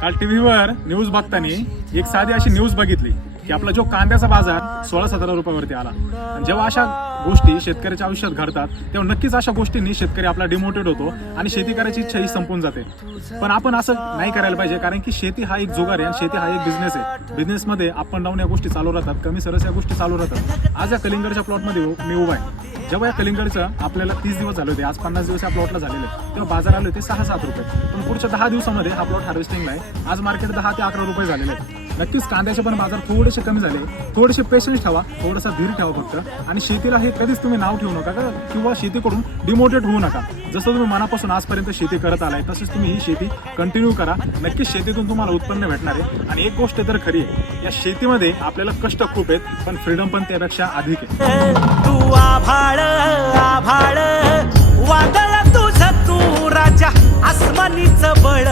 काल टीव्हीवर न्यूज बघताना एक साधी अशी न्यूज बघितली की आपला जो कांद्याचा बाजार 16-17 रुपयावरती आला. आणि जेव्हा अशा गोष्टी शेतकऱ्याच्या आयुष्यात घडतात तेव्हा नक्कीच अशा गोष्टींनी शेतकरी आपला डिमोटिवेट होतो आणि शेती करायची इच्छा ही संपून जाते. पण आपण असं नाही करायला पाहिजे, कारण की शेती हा एक जुगार आहे आणि शेती हा एक बिझनेस आहे. बिझनेसमध्ये आपण डाऊन या गोष्टी चालू राहतात, कमी सरस या गोष्टी चालू राहतात. आज या कलिंगडच्या प्लॉटमध्ये मी उभा आहे. जेव्हा या कलिंगडचं आपल्याला 30 दिवस झाले होते, आज 50 दिवस या प्लॉटला झालेले, तेव्हा बाजार आले होते 6-7 रुपये. पण पुढच्या 10 दिवसामध्ये हा प्लॉट हार्वेस्टिंगला आहे. आज मार्केट 10 ते 11 रुपये झालेले आहे. नक्कीच कांद्याचे पण बाजार थोडेसे कमी झाले. थोडेसे पेशन्स ठेवा, थोडासा धीर ठेवा फक्त. आणि शेतीला हे कधीच तुम्ही नाव ठेवू नका का, किंवा शेतीकडून डिमोटिवेट होऊ नका. जसं तुम्ही मनापासून आजपर्यंत शेती करत आलाय तसंच तुम्ही ही शेती कंटिन्यू करा. नक्कीच शेतीतून तुम्हाला उत्पन्न भेटणार आहे. आणि एक गोष्ट तर खरी आहे, या शेतीमध्ये आपल्याला कष्ट खूप आहेत पण फ्रीडम पण त्यापेक्षा अधिक आहे. तू आभाळ आभाळ वादळ तुझ तू राजा आसमानीच बळ